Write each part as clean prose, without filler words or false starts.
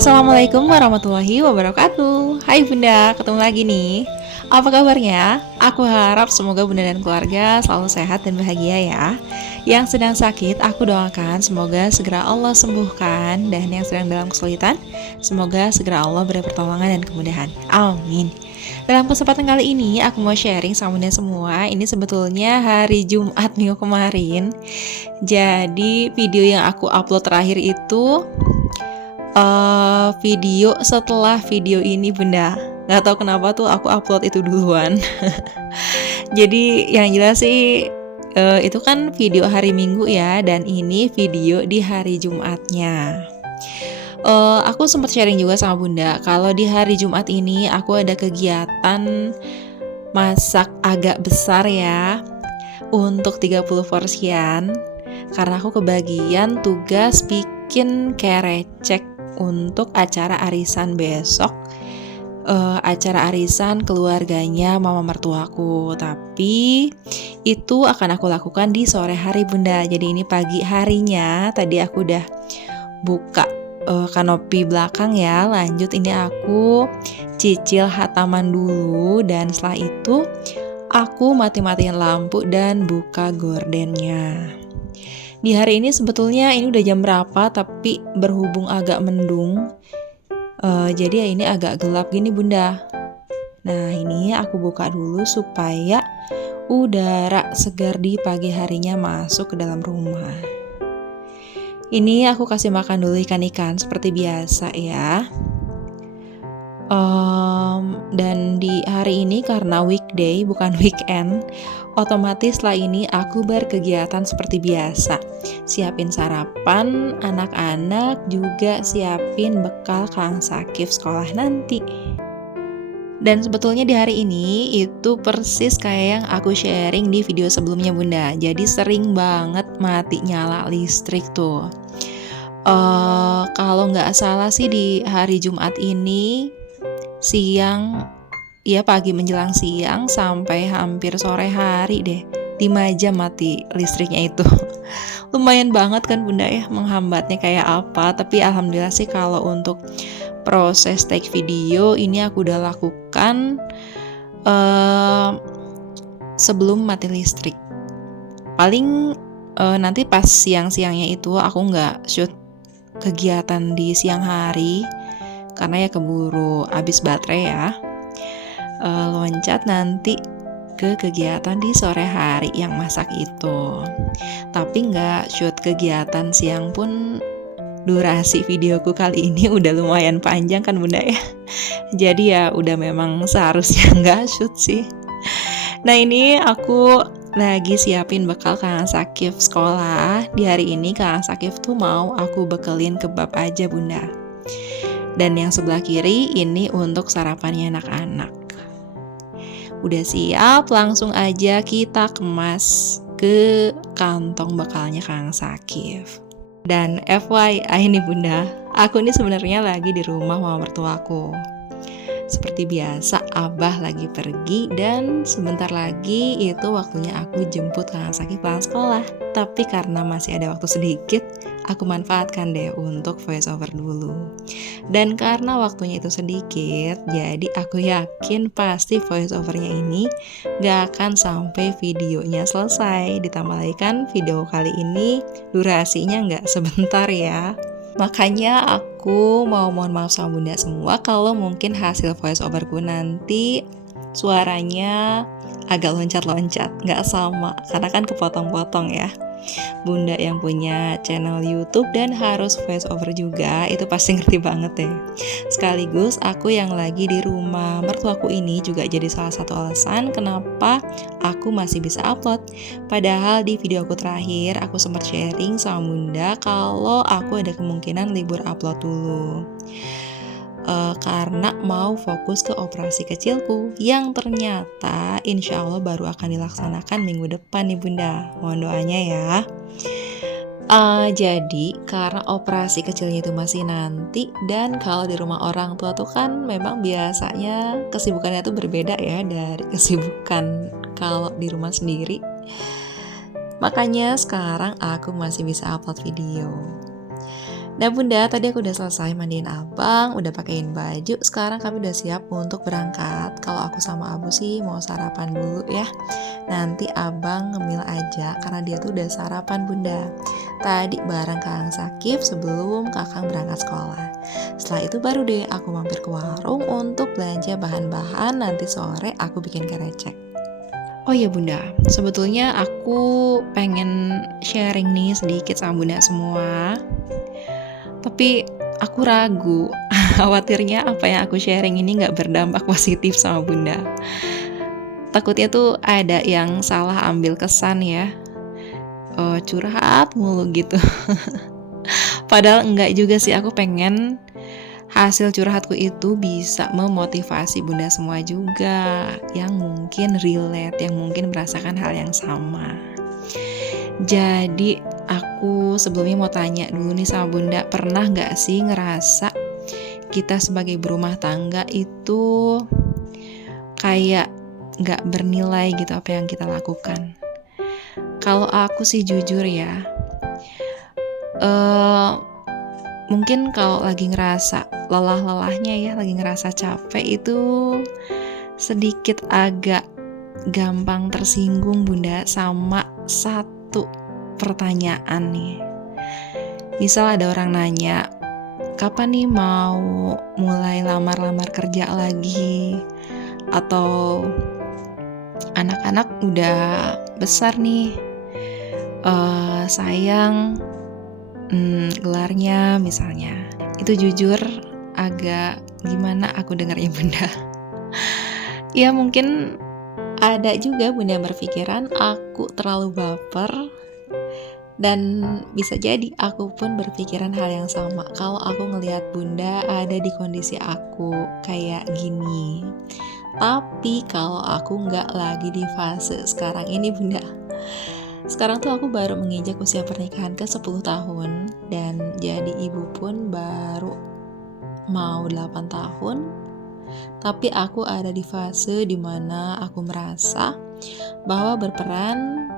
Assalamualaikum warahmatullahi wabarakatuh. Hai Bunda, ketemu lagi nih. Apa kabarnya? Aku harap semoga Bunda dan keluarga selalu sehat dan bahagia ya. Yang sedang sakit, aku doakan semoga segera Allah sembuhkan. Dan yang sedang dalam kesulitan, semoga segera Allah beri pertolongan dan kemudahan. Amin. Dalam kesempatan kali ini, aku mau sharing sama Bunda semua. Ini sebetulnya hari Jumat minggu kemarin. Jadi video yang aku upload terakhir itu video setelah video ini Bunda. Gak tahu kenapa tuh aku upload itu duluan. Jadi yang jelas sih itu kan video hari Minggu ya, dan ini video di hari Jumatnya. Aku sempat sharing juga sama Bunda kalau di hari Jumat ini aku ada kegiatan masak agak besar ya, untuk 30 porsian. Karena aku kebagian tugas bikin kerecek untuk acara arisan besok, acara arisan keluarganya mama mertuaku. Tapi itu akan aku lakukan di sore hari Bunda. Jadi ini pagi harinya tadi aku udah buka kanopi belakang ya. Lanjut ini aku cicil hataman dulu, dan setelah itu aku mati-matiin lampu dan buka gordennya. Di hari ini sebetulnya ini udah jam berapa, tapi berhubung agak mendung, jadi ya ini agak gelap gini Bunda. Nah ini aku buka dulu supaya udara segar di pagi harinya masuk ke dalam rumah. Ini aku kasih makan dulu ikan-ikan seperti biasa ya. Dan di hari ini karena weekday bukan weekend, otomatis setelah ini aku berkegiatan seperti biasa. Siapin sarapan anak-anak, juga siapin bekal Kang Sakif sekolah nanti. Dan sebetulnya di hari ini itu persis kayak yang aku sharing di video sebelumnya Bunda. Jadi sering banget mati nyala listrik tuh. Kalau nggak salah sih di hari Jumat ini siang, ya pagi menjelang siang sampai hampir sore hari deh, 5 jam mati listriknya itu. Lumayan banget kan Bunda ya, menghambatnya kayak apa. Tapi alhamdulillah sih kalau untuk proses take video ini aku udah lakukan sebelum mati listrik. Paling nanti pas siang-siangnya itu aku nggak shoot kegiatan di siang hari karena ya keburu habis baterai ya. Loncat nanti ke kegiatan di sore hari yang masak itu. Tapi nggak shoot kegiatan siang pun durasi videoku kali ini udah lumayan panjang kan Bunda ya. Jadi ya udah memang seharusnya nggak shoot sih. Nah ini aku lagi siapin bekal Kang Sakif sekolah. Di hari ini Kang Sakif tuh mau aku bekelin kebab aja Bunda. Dan yang sebelah kiri ini untuk sarapannya anak-anak. Udah siap, langsung aja kita kemas ke kantong bekalnya Kang Sakif. Dan FYI nih Bunda, aku ini sebenarnya lagi di rumah mama mertuaku. Seperti biasa, Abah lagi pergi dan sebentar lagi itu waktunya aku jemput Kang Sakif pulang sekolah. Tapi karena masih ada waktu sedikit, aku manfaatkan deh untuk voice over dulu. Dan karena waktunya itu sedikit, jadi aku yakin pasti voice overnya ini gak akan sampai videonya selesai. Ditambah lagi kan video kali ini durasinya gak sebentar ya. Makanya aku mau mohon maaf sama bunda semua kalau mungkin hasil voice overku nanti suaranya agak loncat-loncat, nggak sama, karena kan kepotong-potong ya. Bunda yang punya channel YouTube dan harus voice over juga, itu pasti ngerti banget deh. Sekaligus aku yang lagi di rumah mertuaku ini juga jadi salah satu alasan kenapa aku masih bisa upload. Padahal di video aku terakhir aku sempat sharing sama Bunda kalau aku ada kemungkinan libur upload dulu. Karena mau fokus ke operasi kecilku yang ternyata insya Allah baru akan dilaksanakan minggu depan nih Bunda. Mohon doanya ya. Jadi karena operasi kecilnya itu masih nanti, dan kalau di rumah orang tua tuh kan memang biasanya kesibukannya tuh berbeda ya dari kesibukan kalau di rumah sendiri. Makanya sekarang aku masih bisa upload video. Nah Bunda, tadi aku udah selesai mandiin abang, udah pakein baju, sekarang kami udah siap untuk berangkat. Kalau aku sama Abu sih mau sarapan dulu ya. Nanti abang ngemil aja karena dia tuh udah sarapan Bunda. Tadi bareng Kang Sakif sebelum Kakang berangkat sekolah. Setelah itu baru deh aku mampir ke warung untuk belanja bahan-bahan, nanti sore aku bikin kerecek. Oh iya Bunda, sebetulnya aku pengen sharing nih sedikit sama Bunda semua. Tapi aku ragu, khawatirnya apa yang aku sharing ini gak berdampak positif sama Bunda. Takutnya tuh ada yang salah ambil kesan ya, curhat mulu gitu. Padahal enggak juga sih, aku pengen hasil curhatku itu bisa memotivasi Bunda semua juga, yang mungkin relate, yang mungkin merasakan hal yang sama. Jadi aku sebelumnya mau tanya dulu nih sama Bunda, pernah gak sih ngerasa kita sebagai berumah tangga itu kayak gak bernilai gitu apa yang kita lakukan? Kalau aku sih jujur ya, mungkin kalau lagi ngerasa lelah-lelahnya ya, lagi ngerasa capek itu sedikit agak gampang tersinggung Bunda sama satu pertanyaan nih. Misal ada orang nanya, kapan nih mau mulai lamar-lamar kerja lagi? Atau anak-anak udah besar nih, sayang gelarnya misalnya. Itu jujur agak gimana aku dengarnya Bunda. Ya mungkin ada juga Bunda yang berpikiran aku terlalu baper, dan bisa jadi aku pun berpikiran hal yang sama kalau aku ngelihat Bunda ada di kondisi aku kayak gini. Tapi kalau aku nggak lagi di fase sekarang ini Bunda. Sekarang tuh aku baru menginjak usia pernikahan ke 10 tahun, dan jadi ibu pun baru mau 8 tahun. Tapi aku ada di fase dimana aku merasa bahwa berperan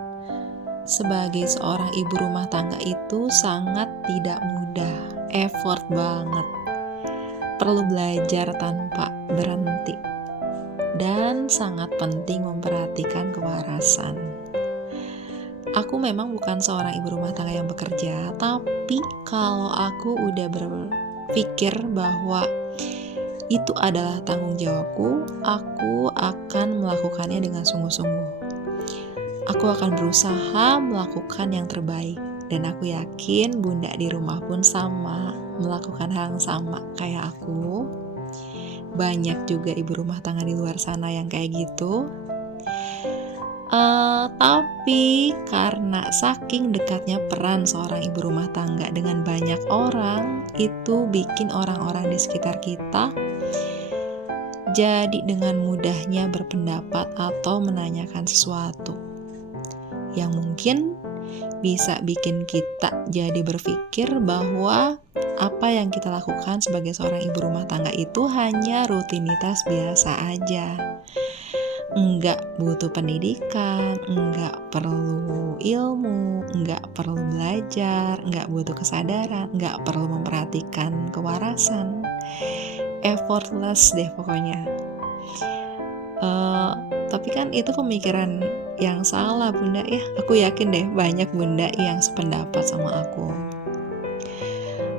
sebagai seorang ibu rumah tangga itu sangat tidak mudah, effort banget, perlu belajar tanpa berhenti, dan sangat penting memperhatikan kewarasan. Aku memang bukan seorang ibu rumah tangga yang bekerja, tapi kalau aku udah berpikir bahwa itu adalah tanggung jawabku, aku akan melakukannya dengan sungguh-sungguh. Aku akan berusaha melakukan yang terbaik, dan aku yakin Bunda di rumah pun sama, melakukan hal yang sama kayak aku. Banyak juga ibu rumah tangga di luar sana yang kayak gitu. Tapi karena saking dekatnya peran seorang ibu rumah tangga dengan banyak orang, itu bikin orang-orang di sekitar kita jadi dengan mudahnya berpendapat atau menanyakan sesuatu yang mungkin bisa bikin kita jadi berpikir bahwa apa yang kita lakukan sebagai seorang ibu rumah tangga itu hanya rutinitas biasa aja. Enggak butuh pendidikan, enggak perlu ilmu, enggak perlu belajar, enggak butuh kesadaran, enggak perlu memperhatikan kewarasan. Effortless deh pokoknya. Tapi kan itu pemikiran yang salah Bunda ya. Aku yakin deh banyak Bunda yang sependapat sama aku.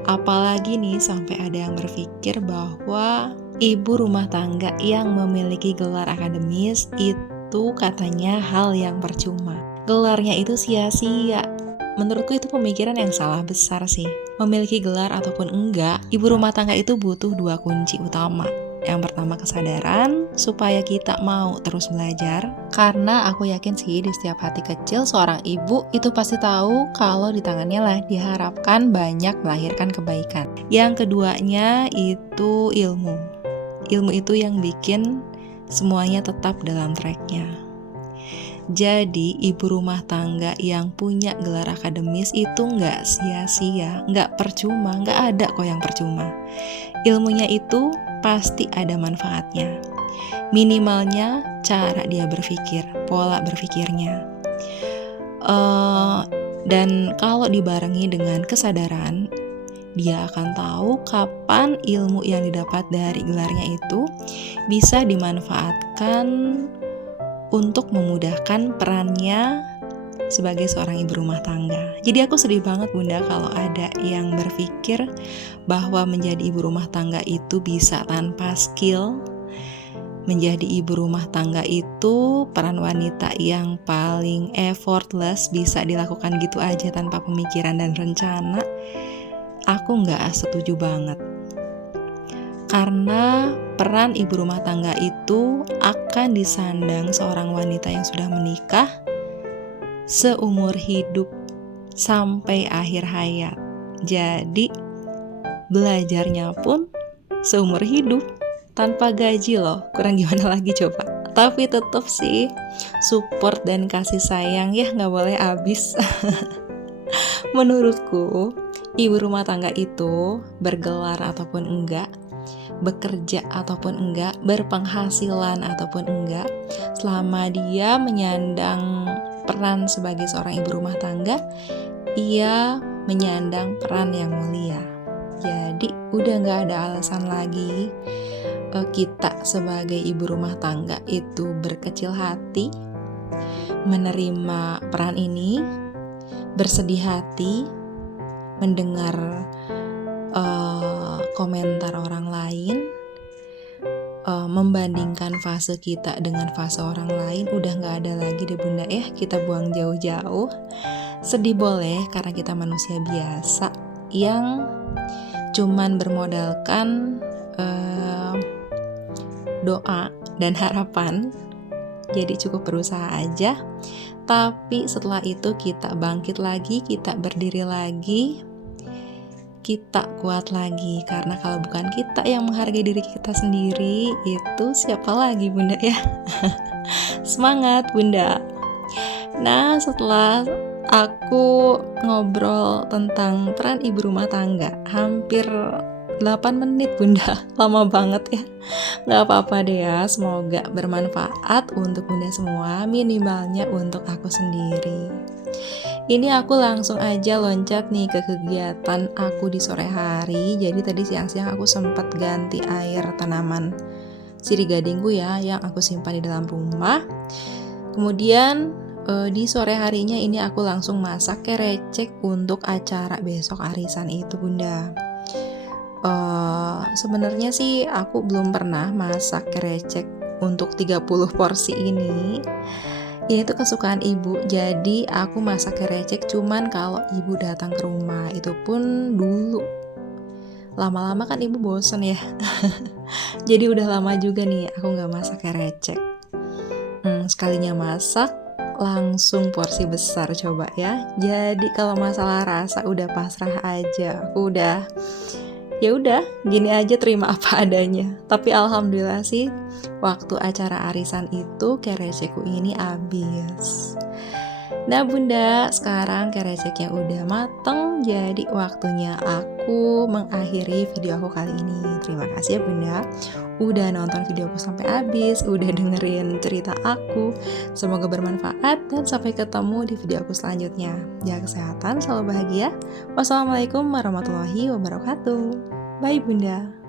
Apalagi nih sampai ada yang berpikir bahwa ibu rumah tangga yang memiliki gelar akademis itu katanya hal yang percuma. Gelarnya itu sia-sia. Menurutku itu pemikiran yang salah besar sih. Memiliki gelar ataupun enggak, ibu rumah tangga itu butuh 2 kunci utama. Yang pertama kesadaran, supaya kita mau terus belajar. Karena aku yakin sih di setiap hati kecil seorang ibu itu pasti tahu kalau di tangannya lah diharapkan banyak melahirkan kebaikan. Yang keduanya itu ilmu. Ilmu itu yang bikin semuanya tetap dalam tracknya. Jadi ibu rumah tangga yang punya gelar akademis itu nggak sia-sia, nggak percuma, nggak ada kok yang percuma. Ilmunya itu pasti ada manfaatnya. Minimalnya cara dia berpikir, pola berpikirnya. Dan kalau dibarengi dengan kesadaran, dia akan tahu kapan ilmu yang didapat dari gelarnya itu bisa dimanfaatkan untuk memudahkan perannya sebagai seorang ibu rumah tangga. Jadi aku sedih banget Bunda kalau ada yang berpikir bahwa menjadi ibu rumah tangga itu bisa tanpa skill. Menjadi ibu rumah tangga itu peran wanita yang paling effortless, bisa dilakukan gitu aja tanpa pemikiran dan rencana. Aku nggak setuju banget. Karena peran ibu rumah tangga itu akan disandang seorang wanita yang sudah menikah seumur hidup sampai akhir hayat. Jadi belajarnya pun seumur hidup tanpa gaji loh. Kurang gimana lagi coba. Tapi tetap sih support dan kasih sayang ya nggak boleh habis. Menurutku ibu rumah tangga itu bergelar ataupun enggak, bekerja ataupun enggak, berpenghasilan ataupun enggak, selama dia menyandang peran sebagai seorang ibu rumah tangga, ia menyandang peran yang mulia. Jadi udah gak ada alasan lagi kita sebagai ibu rumah tangga itu berkecil hati, menerima peran ini, bersedih hati, mendengar komentar orang lain, membandingkan fase kita dengan fase orang lain. Udah gak ada lagi deh Bunda ya, kita buang jauh-jauh. Sedih boleh karena kita manusia biasa yang cuman bermodalkan doa dan harapan. Jadi cukup berusaha aja. Tapi setelah itu kita bangkit lagi, kita berdiri lagi, kita kuat lagi. Karena kalau bukan kita yang menghargai diri kita sendiri, itu siapa lagi Bunda ya? Semangat Bunda. Nah, setelah aku ngobrol tentang peran ibu rumah tangga hampir 8 menit Bunda, lama banget ya. Gak apa-apa deh ya, semoga bermanfaat untuk Bunda semua, minimalnya untuk aku sendiri. Ini aku langsung aja loncat nih ke kegiatan aku di sore hari. Jadi tadi siang-siang aku sempat ganti air tanaman sirih gadingku ya, yang aku simpan di dalam rumah. Kemudian di sore harinya ini aku langsung masak kerecek untuk acara besok arisan itu Bunda. Sebenarnya sih aku belum pernah masak kerecek untuk 30 porsi ini. Ini tuh kesukaan ibu, jadi aku masak kerecek cuman kalau ibu datang ke rumah, itu pun dulu. Lama-lama kan ibu bosen ya. Jadi udah lama juga nih aku gak masak kerecek. Sekalinya masak langsung porsi besar coba ya. Jadi kalau masalah rasa udah pasrah aja. Aku udah ya udah gini aja, terima apa adanya. Tapi alhamdulillah sih waktu acara arisan itu kerecekku ini habis. Nah Bunda, sekarang kereceknya udah mateng, jadi waktunya aku mengakhiri video aku kali ini. Terima kasih ya Bunda udah nonton videoku sampai habis, udah dengerin cerita aku. Semoga bermanfaat dan sampai ketemu di video aku selanjutnya. Jaga kesehatan, selalu bahagia. Wassalamualaikum warahmatullahi wabarakatuh. Bye Bunda.